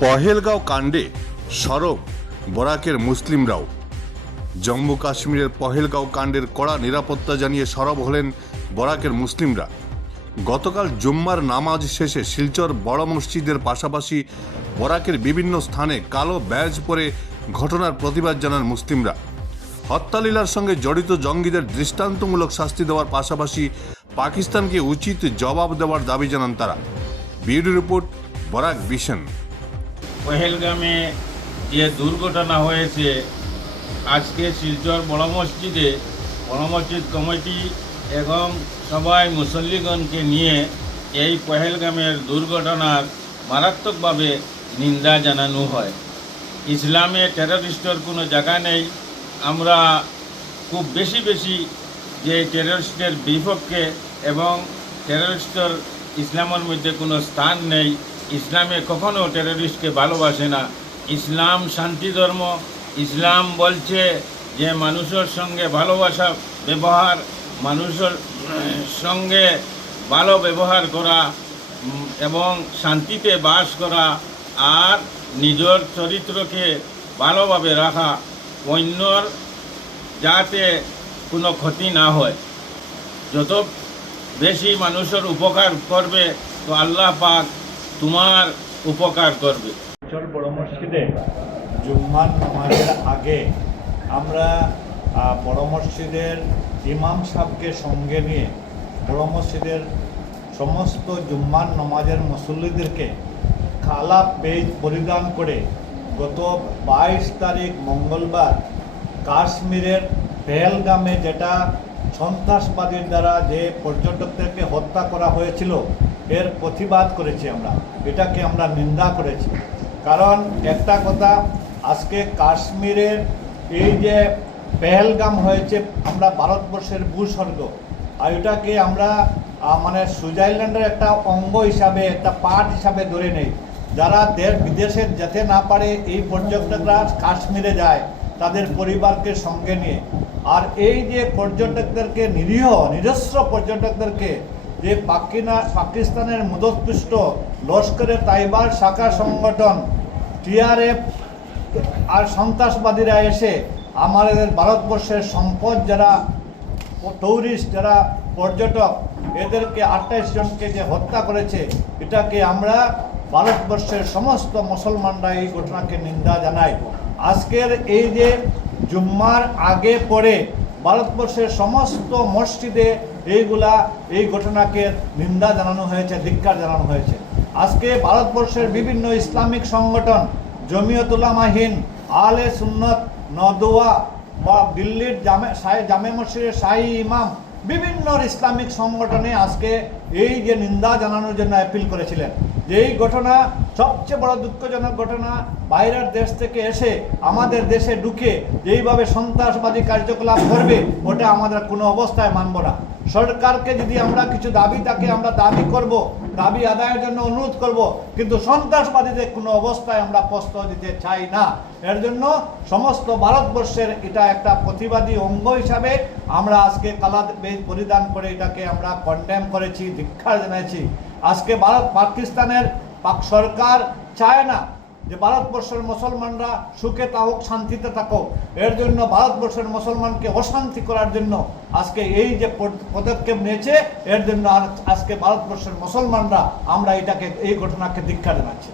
পহেলগাঁও কাণ্ডে সরব বরাকের মুসলিমরাও। জম্মু কাশ্মীরের পহেলগাঁও কাণ্ডের কড়া নিরাপত্তা জানিয়ে সরব হলেন বরাকের মুসলিমরা। গতকাল জুম্মার নামাজ শেষে শিলচর বড় মসজিদের পাশাপাশি বরাকের বিভিন্ন স্থানে কালো ব্যাজ পরে ঘটনার প্রতিবাদ জানান মুসলিমরা। হত্যালীলার সঙ্গে জড়িত জঙ্গিদের দৃষ্টান্তমূলক শাস্তি দেওয়ার পাশাপাশি পাকিস্তানকে উচিত জবাব দেওয়ার দাবি জানান তারা। Bureau report, Barak vision. পহেলগামে যে দুর্ঘটনা হয়েছে, আজকে শিলচর বড় মসজিদ কমিটি এবং সবাই মুসল্লিগণকে নিয়ে এই পহেলগামের দুর্ঘটনার মারাত্মকভাবে নিন্দা জানানো হয়। ইসলামে টেররিস্টের কোনো জায়গা নেই। আমরা খুব বেশি যে টেররিস্টের বিপক্ষে এবং টেররিস্টের ইসলামের মধ্যে কোনো স্থান নেই। ইসলামে কখনো টেররিস্টকে ভালোবাসে না। ইসলাম শান্তি ধর্ম। ইসলাম বলছে যে মানুষের সঙ্গে ভালোবাসা ব্যবহার, মানুষের সঙ্গে ভালো ব্যবহার করা এবং শান্তিতে বাস করা, আর নিজের চরিত্রকে ভালোভাবে রাখা, অন্যর যাতে কোনো ক্ষতি না হয়। যত বেশি মানুষের উপকার করবে তো আল্লাহ পাক তোমার উপকার করবে। বড় মসজিদে জুম্মার নামাজের আগে আমরা বড় মসজিদের ইমাম সাহেবকে সঙ্গে নিয়ে বড় মসজিদের সমস্ত জুম্মার নামাজের মুসল্লিদেরকে কালা পেজ পরিধান করে গত 22 তারিখ মঙ্গলবার কাশ্মীরের পেহেলগামে যেটা সন্ত্রাসবাদীর দ্বারা যে পর্যটকদেরকে হত্যা করা হয়েছিল এর প্রতিবাদ করেছি। এটাকে আমরা নিন্দা করেছি। কারণ একটা কথা, আজকে কাশ্মীরের এই যে পেহেলগাম হয়েছে, আমরা ভারতবর্ষের ভূস্বর্গ, আর এটাকে আমরা মানে সুইজারল্যান্ডের একটা অঙ্গ হিসাবে, একটা পার্ট হিসাবে ধরে নেই। যারা দেশ বিদেশে যেতে না পারে এই পর্যটকরা কাশ্মীরে যায় তাদের পরিবারকে সঙ্গে নিয়ে। আর এই যে পর্যটকদেরকে নিরস্ত্র পর্যটকদেরকে যে পাকিস্তানের মুদতপুষ্ট লস্করে তাইবার শাখা সংগঠন টিআরএফ আর সন্ত্রাসবাদীরা এসে আমাদের ভারতবর্ষের সম্পদ, যারা টুরিস্ট, যারা পর্যটক, এদেরকে 28 জনকে যে হত্যা করেছে, এটাকে আমরা ভারতবর্ষের সমস্ত মুসলমানরা এই ঘটনাকে নিন্দা জানাই। আজকের এই যে জুম্মার আগে পরে ভারতবর্ষের সমস্ত মসজিদে এই ঘটনাকে নিন্দা জানানো হয়েছে, ধিক্কার জানানো হয়েছে। আজকে ভারতবর্ষের বিভিন্ন ইসলামিক সংগঠন, জমিয়ত উলামা হিন্দ, আহলে সুন্নত, নদওয়া বা দিল্লির জামে মসজিদের শাহী ইমাম, বিভিন্ন ইসলামিক সংগঠনে আজকে এই যে নিন্দা জানানোর জন্য অ্যাপিল করেছিলেন যে এই ঘটনা সবচেয়ে বড় দুঃখজনক ঘটনা। বাইরের দেশ থেকে এসে আমাদের দেশে ঢুকে যেইভাবে সন্ত্রাসবাদী কার্যকলাপ করবে, ওটা আমাদের কোনো অবস্থায় মানব না। সরকারকে যদি আমরা কিছু দাবি থাকে আমরা দাবি করব, দাবি আদায়ের জন্য অনুরোধ করব, কিন্তু সন্ত্রাসবাদীদের কোনো অবস্থায় আমরা প্রশ্রয় দিতে চাই না। এর জন্য সমস্ত ভারতবর্ষের এটা একটা প্রতিবাদী অঙ্গ হিসাবে আমরা আজকে কালা বেজ পরিধান করে এটাকে আমরা কন্ডেম করেছি, ধিক্কার জানাইছি। আজকে পাকিস্তানের সরকার চায় না যে ভারতবর্ষের মুসলমানরা সুখে থাকুক, শান্তিতে থাকুক। এর জন্য ভারতবর্ষের মুসলমানকে অশান্তি করার জন্য আজকে এই যে পদক্ষেপ নিয়েছে, এর জন্য আজকে ভারতবর্ষের মুসলমানরা আমরা এই ঘটনাকে ধিক্কার জানাচ্ছি।